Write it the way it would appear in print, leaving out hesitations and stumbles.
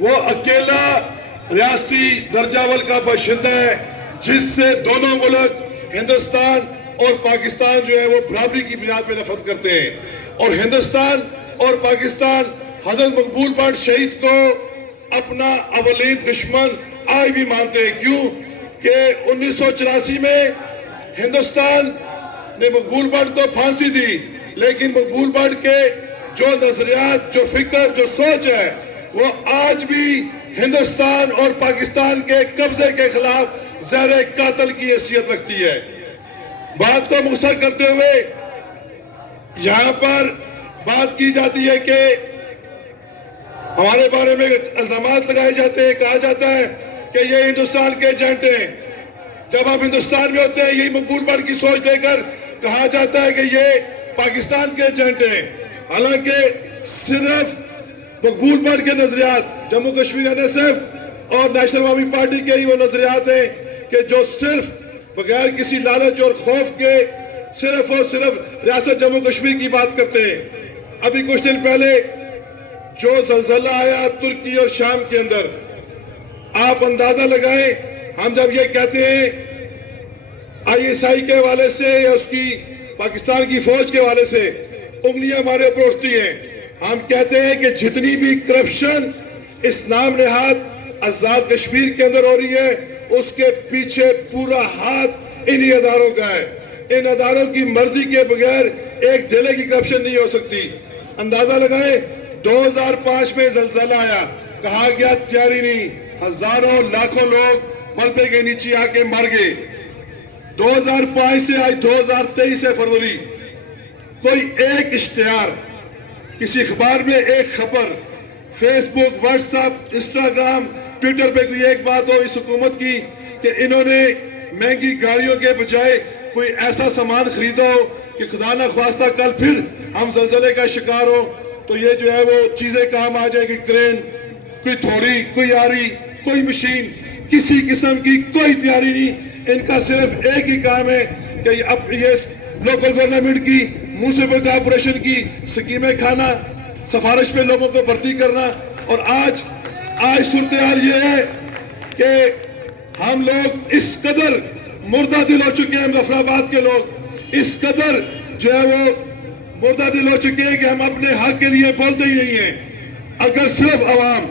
وہ اکیلا ریاستی درجہ اول کا باشندہ ہے جس سے دونوں ملک ہندوستان اور پاکستان جو ہے وہ برابری کی بنیاد پہ نفرت کرتے ہیں، اور ہندوستان اور پاکستان حضرت مقبول بٹ شہید کو اپنا اولین دشمن آج بھی مانتے ہیں۔ کیوں کہ 1984 میں ہندوستان نے مقبول بٹ کو پھانسی دی، لیکن مقبول بٹ کے جو نظریات، جو فکر، جو سوچ ہے وہ آج بھی ہندوستان اور پاکستان کے قبضے کے خلاف زہر قاتل کی حیثیت رکھتی ہے۔ بات کو مختصر کرتے ہوئے یہاں پر بات کی جاتی ہے کہ ہمارے بارے میں الزامات لگائے جاتے ہیں، کہا جاتا ہے کہ یہ ہندوستان کے ایجنٹ ہیں۔ جب ہم ہندوستان میں ہوتے ہیں یہی مقبول بٹ کی سوچ دے کر کہا جاتا ہے کہ یہ پاکستان کے ایجنٹ ہیں، حالانکہ صرف مقبول بٹ کے نظریات جموں کشمیر NSF اور نیشنل عوامی پارٹی کے ہی وہ نظریات ہیں کہ جو صرف بغیر کسی لالچ اور خوف کے صرف اور صرف ریاست جموں کشمیر کی بات کرتے ہیں۔ ابھی کچھ دن پہلے جو زلزلہ آیا ترکی اور شام کے اندر، آپ اندازہ لگائیں، ہم جب یہ کہتے ہیں ISI کے حوالے سے یا اس کی پاکستان کی فوج کے حوالے سے انگلیاں ہمارے اوپر اٹھتی ہیں، ہم کہتے ہیں کہ جتنی بھی کرپشن اس نام نہاد آزاد کشمیر کے اندر ہو رہی ہے اس کے پیچھے پورا ہاتھ انہی اداروں کا ہے۔ ان اداروں کی مرضی کے بغیر ایک ڈھیلے کی کرپشن نہیں ہو سکتی۔ اندازہ لگائیں 2005 میں زلزلہ آیا، کہا گیا تیاری نہیں، ہزاروں لاکھوں لوگ ملبے کے نیچے آ کے مر گئے۔ 2005 سے آج 2023 سے فروری کوئی ایک اشتہار، کسی اخبار میں ایک خبر، فیس بک، واٹس ایپ، انسٹاگرام، ٹویٹر پہ کوئی ایک بات ہو اس حکومت کی کہ انہوں نے مہنگی گاڑیوں کے بجائے کوئی ایسا سامان خریدا ہو کہ خدا نہ خواستہ کل پھر ہم زلزلے کا شکار ہو تو یہ جو ہے وہ چیزیں کام آ جائے گی، کرین، کوئی تھوڑی، کوئی آری، کوئی مشین، کسی قسم کی کوئی تیاری نہیں۔ ان کا صرف ایک ہی کام ہے کہ اب یہ لوکل گورنمنٹ کی میونسپل کارپوریشن کی سکیمیں کھانا، سفارش پہ لوگوں کو بھرتی کرنا۔ اور آج صورتحال یہ ہے کہ ہم لوگ اس قدر مردہ دل ہو چکے ہیں، مظفر آباد کے لوگ اس قدر جو ہے وہ مردہ دل ہو چکے ہیں کہ ہم اپنے حق کے لیے بولتے ہی نہیں ہیں۔ اگر صرف عوام